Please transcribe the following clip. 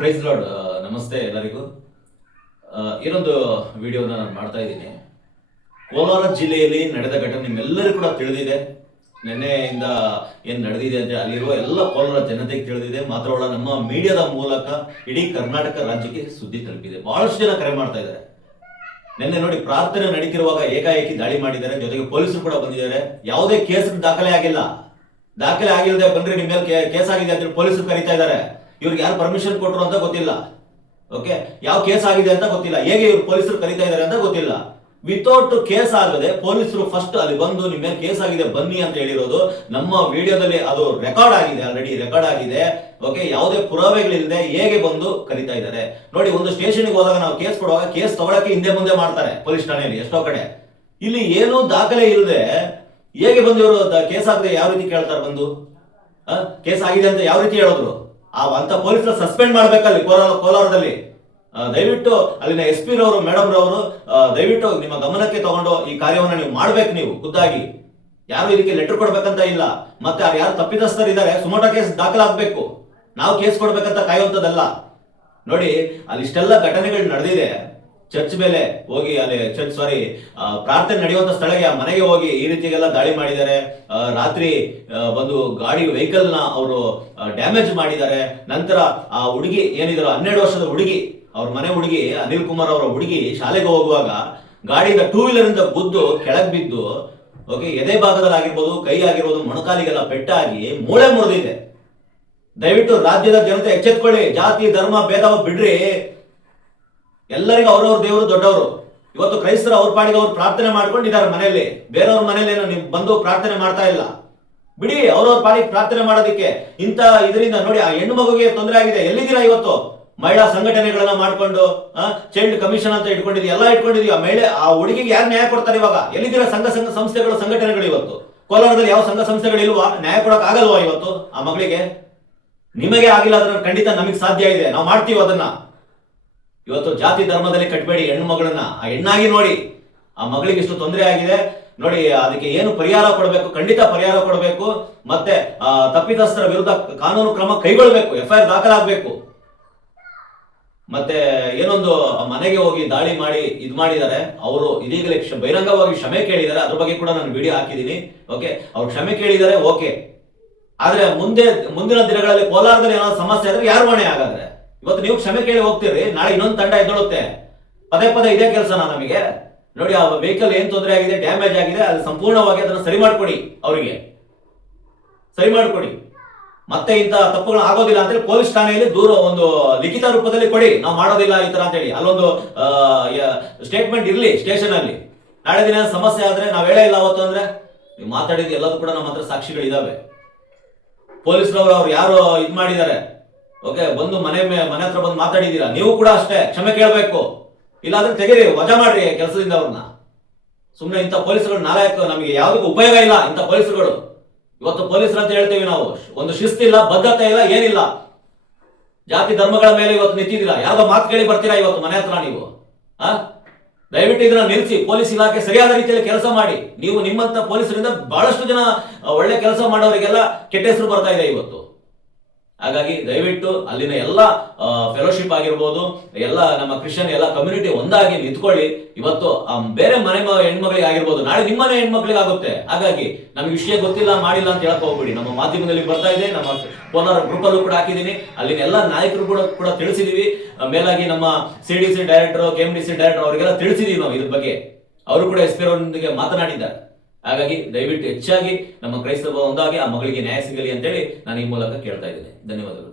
Price lord. ನಮಸ್ತೆ ಎಲ್ಲರಿಗೂ. ಇನ್ನೊಂದು ವಿಡಿಯೋನ ನಾನು ಮಾಡ್ತಾ ಇದ್ದೀನಿ. ಕೋಲಾರ ಜಿಲ್ಲೆಯಲ್ಲಿ ನಡೆದ ಘಟನೆ ನಿಮ್ಮೆಲ್ಲರಿಗೂ ಕೂಡ ತಿಳಿದಿದೆ. ನಿನ್ನೆಯಿಂದ ಏನು ನಡೆದಿದೆ ಅಂತ ಅಲ್ಲಿರುವ ಎಲ್ಲ ಕೋಲಾರ ಜನತೆಗೆ ತಿಳಿದಿದೆ. ಮಾತ್ರವಲ್ಲ, ನಮ್ಮ ಮೀಡಿಯಾದ ಮೂಲಕ ಇಡೀ ಕರ್ನಾಟಕ ರಾಜ್ಯಕ್ಕೆ ಸುದ್ದಿ ತಲುಪಿದೆ. ಬಹಳಷ್ಟು ಜನ ಕರೆ ಮಾಡ್ತಾ ಇದ್ದಾರೆ. ನಿನ್ನೆ ನೋಡಿ, ಪ್ರಾರ್ಥನೆ ನಡೀತಿರುವಾಗ ಏಕಾಏಕಿ ದಾಳಿ ಮಾಡಿದ್ದಾರೆ. ಜೊತೆಗೆ ಪೊಲೀಸರು ಕೂಡ ಬಂದಿದ್ದಾರೆ. ಯಾವುದೇ ಕೇಸ್ ದಾಖಲೆ ಆಗಿಲ್ಲ. ದಾಖಲೆ ಆಗಿಲ್ಲದೆ ಬಂದ್ರೆ ನಿಮ್ಮ ಮೇಲೆ ಕೇಸ್ ಆಗಿದೆ ಅಂತ ಪೊಲೀಸರು ಕರೀತಾ ಇದ್ದಾರೆ. ಇವ್ರಿಗೆ ಯಾರು ಪರ್ಮಿಷನ್ ಕೊಟ್ಟರು ಅಂತ ಗೊತ್ತಿಲ್ಲ. ಓಕೆ, ಯಾವ ಕೇಸ್ ಆಗಿದೆ ಅಂತ ಗೊತ್ತಿಲ್ಲ. ಹೇಗೆ ಇವ್ರು ಪೊಲೀಸರು ಕರೀತಾ ಇದ್ದಾರೆ ಅಂತ ಗೊತ್ತಿಲ್ಲ. ವಿತೌಟ್ ಕೇಸ್ ಆಗದೆ ಪೊಲೀಸರು ಫಸ್ಟ್ ಅಲ್ಲಿ ಬಂದು ನಿಮ್ಮ ಮೇಲೆ ಕೇಸ್ ಆಗಿದೆ ಬನ್ನಿ ಅಂತ ಹೇಳಿರೋದು ನಮ್ಮ ವಿಡಿಯೋದಲ್ಲಿ ಅದು ರೆಕಾರ್ಡ್ ಆಗಿದೆ, ಆಲ್ರೆಡಿ ರೆಕಾರ್ಡ್ ಆಗಿದೆ. ಓಕೆ, ಯಾವುದೇ ಪುರಾವೆಗಳಿಲ್ಲದೆ ಹೇಗೆ ಬಂದು ಕರೀತಾ ಇದ್ದಾರೆ ನೋಡಿ. ಒಂದು ಸ್ಟೇಷನ್ಗೆ ಹೋದಾಗ ನಾವು ಕೇಸ್ ಕೊಡುವಾಗ ಕೇಸ್ ತಗೊಳಕ್ಕೆ ಹಿಂದೆ ಮುಂದೆ ಮಾಡ್ತಾರೆ ಪೊಲೀಸ್ ಠಾಣೆಯಲ್ಲಿ ಎಷ್ಟೋ ಕಡೆ. ಇಲ್ಲಿ ಏನೂ ದಾಖಲೆ ಇಲ್ಲದೆ ಹೇಗೆ ಬಂದು ಇವರು ಕೇಸ್ ಆಗದೆ ಯಾವ ರೀತಿ ಕೇಳ್ತಾರೆ? ಬಂದು ಕೇಸ್ ಆಗಿದೆ ಅಂತ ಯಾವ ರೀತಿ ಹೇಳಿದ್ರು? ಅಂತ ಪೊಲೀಸರ ಸಸ್ಪೆಂಡ್ ಮಾಡ್ಬೇಕಲ್ಲಿ ಕೋಲಾರದಲ್ಲಿ. ದಯವಿಟ್ಟು ಅಲ್ಲಿನ ಎಸ್ ಪಿ ರವರು, ಮೇಡಮ್ ರವರು ದಯವಿಟ್ಟು ನಿಮ್ಮ ಗಮನಕ್ಕೆ ತಗೊಂಡು ಈ ಕಾರ್ಯವನ್ನು ನೀವು ಮಾಡ್ಬೇಕು. ನೀವು ಖುದ್ದಾಗಿ ಯಾರು ಇದಕ್ಕೆ ಲೆಟರ್ ಕೊಡ್ಬೇಕಂತ ಇಲ್ಲ. ಮತ್ತೆ ಯಾರು ತಪ್ಪಿತಸ್ಥರಿದ್ದಾರೆ ಸುಮೋಟೋ ಕೇಸ್ ದಾಖಲಾಗಬೇಕು. ನಾವು ಕೇಸ್ ಕೊಡ್ಬೇಕಂತ ಕಾಯುವಂಥದ್ದಲ್ಲ. ನೋಡಿ, ಅಲ್ಲಿ ಇಷ್ಟೆಲ್ಲ ಘಟನೆಗಳು ನಡೆದಿದೆ. ಚರ್ಚ್ ಮೇಲೆ ಹೋಗಿ, ಅಲ್ಲಿ ಪ್ರಾರ್ಥನೆ ನಡೆಯುವಂತ ಸ್ಥಳಕ್ಕೆ ಮನೆಗೆ ಹೋಗಿ ಈ ರೀತಿಗೆಲ್ಲ ದಾಳಿ ಮಾಡಿದ್ದಾರೆ. ರಾತ್ರಿ ಬಂದು ಗಾಡಿ ವೆಹಿಕಲ್ ನ ಅವರು ಡ್ಯಾಮೇಜ್ ಮಾಡಿದ್ದಾರೆ. ನಂತರ ಆ ಹುಡುಗಿ ಏನಿದ್ರು 12 ವರ್ಷದ ಹುಡುಗಿ, ಅವ್ರ ಮನೆ ಹುಡುಗಿ ಅನಿಲ್ ಕುಮಾರ್ ಅವರ ಹುಡುಗಿ ಶಾಲೆಗೆ ಹೋಗುವಾಗ ಗಾಡಿಯಿಂದ 2 ವೀಲರ್ ಇಂದ ಗುದ್ದು ಕೆಳಗೆ ಬಿದ್ದು, ಓಕೆ, ಎದೆ ಭಾಗದಲ್ಲಿ ಆಗಿರ್ಬೋದು, ಕೈ ಆಗಿರ್ಬೋದು, ಮೊಣಕಾಲಿಗೆಲ್ಲ ಪೆಟ್ಟಾಗಿ ಮೂಳೆ ಮುರಿದಿದೆ. ದಯವಿಟ್ಟು ರಾಜ್ಯದ ಜನತೆ ಎಚ್ಚೆತ್ಕೊಳ್ಳಿ. ಜಾತಿ ಧರ್ಮ ಭೇದ ಬಿಡ್ರಿ. ಎಲ್ಲರಿಗೂ ಅವ್ರವ್ರ ದೇವರು ದೊಡ್ಡವರು. ಇವತ್ತು ಕ್ರೈಸ್ತರು ಅವ್ರ ಪಾಡಿಗೆ ಅವ್ರು ಪ್ರಾರ್ಥನೆ ಮಾಡ್ಕೊಂಡಿದ್ದಾರೆ ಮನೆಯಲ್ಲಿ. ಬೇರೆಯವ್ರ ಮನೇಲಿ ಏನೋ ನೀವು ಬಂದು ಪ್ರಾರ್ಥನೆ ಮಾಡ್ತಾ ಇಲ್ಲ. ಬಿಡಿ ಅವ್ರವ್ರ ಪಾಡಿಗೆ ಪ್ರಾರ್ಥನೆ ಮಾಡೋದಕ್ಕೆ. ಇಂಥ ಇದರಿಂದ ನೋಡಿ, ಆ ಹೆಣ್ಣು ಮಗುಗೆ ತೊಂದರೆ ಆಗಿದೆ. ಎಲ್ಲಿದ್ದೀರಾ ಇವತ್ತು? ಮಹಿಳಾ ಸಂಘಟನೆಗಳನ್ನ ಮಾಡ್ಕೊಂಡು ಚೈಲ್ಡ್ ಕಮಿಷನ್ ಅಂತ ಇಟ್ಕೊಂಡಿದ್ವಿ, ಎಲ್ಲ ಇಟ್ಕೊಂಡಿದ್ವಿ. ಆ ಹುಡುಗಿಗೆ ಯಾರು ನ್ಯಾಯ ಕೊಡ್ತಾರೆ ಇವಾಗ? ಎಲ್ಲಿದ್ದೀರಾ ಸಂಘಟನೆಗಳು ಸಂಘಟನೆಗಳು? ಇವತ್ತು ಕೋಲಾರದಲ್ಲಿ ಯಾವ ಸಂಘ ಸಂಸ್ಥೆಗಳಿಲ್ವಾ? ನ್ಯಾಯ ಕೊಡಕ್ ಆಗಲ್ವಾ ಇವತ್ತು ಆ ಮಗಳಿಗೆ? ನಿಮಗೆ ಆಗಿಲ್ಲ ಅದನ್ನ ಖಂಡಿತ ನಮಗೆ ಸಾಧ್ಯ ಇದೆ, ನಾವು ಮಾಡ್ತೀವಿ ಅದನ್ನ. ಇವತ್ತು ಜಾತಿ ಧರ್ಮದಲ್ಲಿ ಕಟ್ಬೇಡಿ ಹೆಣ್ಣು ಮಗಳನ್ನ. ಆ ಹೆಣ್ಣಾಗಿ ನೋಡಿ, ಆ ಮಗಳಿಗೆ ಇಷ್ಟು ತೊಂದರೆ ಆಗಿದೆ ನೋಡಿ. ಅದಕ್ಕೆ ಏನು ಪರಿಹಾರ ಕೊಡಬೇಕು? ಖಂಡಿತ ಪರಿಹಾರ ಕೊಡಬೇಕು. ಮತ್ತೆ ತಪ್ಪಿತಸ್ಥರ ವಿರುದ್ಧ ಕಾನೂನು ಕ್ರಮ ಕೈಗೊಳ್ಳಬೇಕು. FIR ದಾಖಲಾಗಬೇಕು. ಮತ್ತೆ ಏನೊಂದು ಮನೆಗೆ ಹೋಗಿ ದಾಳಿ ಮಾಡಿ ಇದು ಮಾಡಿದ್ದಾರೆ. ಅವರು ಇದೀಗಲೇ ಬಹಿರಂಗವಾಗಿ ಕ್ಷಮೆ ಕೇಳಿದ್ದಾರೆ. ಅದ್ರ ಬಗ್ಗೆ ಕೂಡ ನಾನು ವಿಡಿಯೋ ಹಾಕಿದ್ದೀನಿ. ಓಕೆ, ಅವ್ರು ಕ್ಷಮೆ ಕೇಳಿದ್ದಾರೆ, ಓಕೆ. ಆದ್ರೆ ಮುಂದಿನ ದಿನಗಳಲ್ಲಿ ಕೋಲಾರದಲ್ಲಿ ಏನಾದ್ರು ಸಮಸ್ಯೆ ಆದ್ರೆ ಯಾರು ಹೊಣೆ? ಹಾಗಾದ್ರೆ ಇವತ್ತು ನೀವು ಕ್ಷಮೆ ಕೇಳಿ ಹೋಗ್ತೀರಿ, ನಾಳೆ ಇನ್ನೊಂದು ತಂಡ ಎದ್ದೊಳುತ್ತೆ. ಪದೇ ಪದೇ ಇದೇ ಕೆಲಸನಾ ನಮಗೆ? ನೋಡಿ, ಆ ವೆಹಿಕಲ್ ಏನ್ ತೊಂದರೆ ಆಗಿದೆ, ಡ್ಯಾಮೇಜ್ ಆಗಿದೆ, ಅದು ಸಂಪೂರ್ಣವಾಗಿ ಅದನ್ನು ಸರಿ ಮಾಡ್ಕೊಡಿ. ಅವರಿಗೆ ಸರಿ ಮಾಡ್ಕೊಡಿ. ಮತ್ತೆ ಇಂಥ ತಪ್ಪುಗಳು ಆಗೋದಿಲ್ಲ ಅಂತೇಳಿ ಪೊಲೀಸ್ ಠಾಣೆಯಲ್ಲಿ ಒಂದು ಲಿಖಿತ ರೂಪದಲ್ಲಿ ಕೊಡಿ. ನಾವು ಮಾಡೋದಿಲ್ಲ ಈ ತರ ಅಂತ ಹೇಳಿ ಅಲ್ಲೊಂದು ಸ್ಟೇಟ್ಮೆಂಟ್ ಇರ್ಲಿ ಸ್ಟೇಷನ್ ಅಲ್ಲಿ. ನಾಳೆ ದಿನ ಸಮಸ್ಯೆ ಆದ್ರೆ ನಾವ್ ಹೇಳೇ ಇಲ್ಲ ಅವತ್ತು ಅಂದ್ರೆ ನೀವು ಮಾತಾಡಿದ್ದು ಎಲ್ಲದೂ ಕೂಡ ನಮ್ಮ ಹತ್ರ ಸಾಕ್ಷಿಗಳಿದಾವೆ. ಪೊಲೀಸರವರು ಅವ್ರು ಯಾರು ಇದು ಮಾಡಿದ್ದಾರೆ, ಓಕೆ, ಬಂದು ಮನೆ ಹತ್ರ ಬಂದು ಮಾತಾಡಿದ್ದೀರಾ, ನೀವು ಕೂಡ ಅಷ್ಟೇ ಕ್ಷಮೆ ಕೇಳಬೇಕು. ಇಲ್ಲಾಂದ್ರೆ ತೆಗೀರಿ, ವಜಾ ಮಾಡ್ರಿ ಕೆಲಸದಿಂದ ಅವ್ರನ್ನ. ಸುಮ್ಮನೆ ಇಂಥ ಪೊಲೀಸರುಗಳು ನಾಲಾಯಕ, ನಮಗೆ ಯಾವುದಕ್ಕೂ ಉಪಯೋಗ ಇಲ್ಲ ಇಂಥ ಪೊಲೀಸರುಗಳು. ಇವತ್ತು ಪೊಲೀಸರು ಅಂತ ಹೇಳ್ತೀವಿ ನಾವು, ಒಂದು ಶಿಸ್ತಿಲ್ಲ, ಬದ್ಧತೆ ಇಲ್ಲ, ಏನಿಲ್ಲ. ಜಾತಿ ಧರ್ಮಗಳ ಮೇಲೆ ಇವತ್ತು ನಿಂತಿದ್ದೀರಾ. ಯಾವ್ದೋ ಮಾತು ಕೇಳಿ ಬರ್ತೀರಾ ಇವತ್ತು ಮನೆ ಹತ್ರ ನೀವು? ದಯವಿಟ್ಟು ಇದನ್ನ ನಿಲ್ಲಿಸಿ. ಪೊಲೀಸ್ ಇಲಾಖೆ ಸರಿಯಾದ ರೀತಿಯಲ್ಲಿ ಕೆಲಸ ಮಾಡಿ. ನೀವು ನಿಮ್ಮಂತ ಪೊಲೀಸರಿಂದ ಬಹಳಷ್ಟು ಜನ ಒಳ್ಳೆ ಕೆಲಸ ಮಾಡೋರಿಗೆಲ್ಲ ಕೆಟ್ಟ ಹೆಸರು ಬರ್ತಾ ಇದೆ ಇವತ್ತು. ಹಾಗಾಗಿ ದಯವಿಟ್ಟು ಅಲ್ಲಿನ ಎಲ್ಲ ಫೆಲೋಶಿಪ್ ಆಗಿರ್ಬೋದು, ಎಲ್ಲ ನಮ್ಮ ಕ್ರಿಶ್ಚಿಯನ್ ಎಲ್ಲ ಕಮ್ಯುನಿಟಿ ಒಂದಾಗಿ ನಿಂತ್ಕೊಳ್ಳಿ. ಇವತ್ತು ಬೇರೆ ಮನೆ ಹೆಣ್ಮಕ್ಳಿಗೆ ಆಗಿರ್ಬೋದು, ನಾಳೆ ನಿಮ್ಮನೆ ಹೆಣ್ಮಕ್ಳಿಗೆ ಆಗುತ್ತೆ. ಹಾಗಾಗಿ ನಮ್ಗೆ ವಿಷಯ ಗೊತ್ತಿಲ್ಲ, ಮಾಡಿಲ್ಲ ಅಂತ ಹೇಳಕ್ ಹೋಗ್ಬಿಡಿ. ನಮ್ಮ ಮಾಧ್ಯಮದಲ್ಲಿ ಬರ್ತಾ ಇದೆ, ನಮ್ಮ ಕೋಲಾರ ಗ್ರೂಪ್ ಅಲ್ಲೂ ಕೂಡ ಹಾಕಿದ್ದೀನಿ. ಅಲ್ಲಿನ ಎಲ್ಲ ನಾಯಕರು ಕೂಡ ತಿಳಿಸಿದೀವಿ. ಮೇಲಾಗಿ ನಮ್ಮ CDC ಡೈರೆಕ್ಟರ್, KMDC ಡೈರೆಕ್ಟರ್ ಅವರಿಗೆಲ್ಲ ತಿಳಿಸಿದೀವಿ ನಾವು ಇದ್ರ ಬಗ್ಗೆ. ಅವರು ಕೂಡ SP ಅವರೊಂದಿಗೆ ಮಾತನಾಡಿದ್ದಾರೆ. ಹಾಗಾಗಿ ದಯವಿಟ್ಟು ಹೆಚ್ಚಾಗಿ ನಮ್ಮ ಕ್ರೈಸ್ತವ ಒಂದಾಗಿ ಆ ಮಗಳಿಗೆ ನ್ಯಾಯ ಸಿಗಲಿ ಅಂತೇಳಿ ನಾನು ಈ ಮೂಲಕ ಕೇಳ್ತಾ ಇದ್ದೇನೆ. ಧನ್ಯವಾದಗಳು.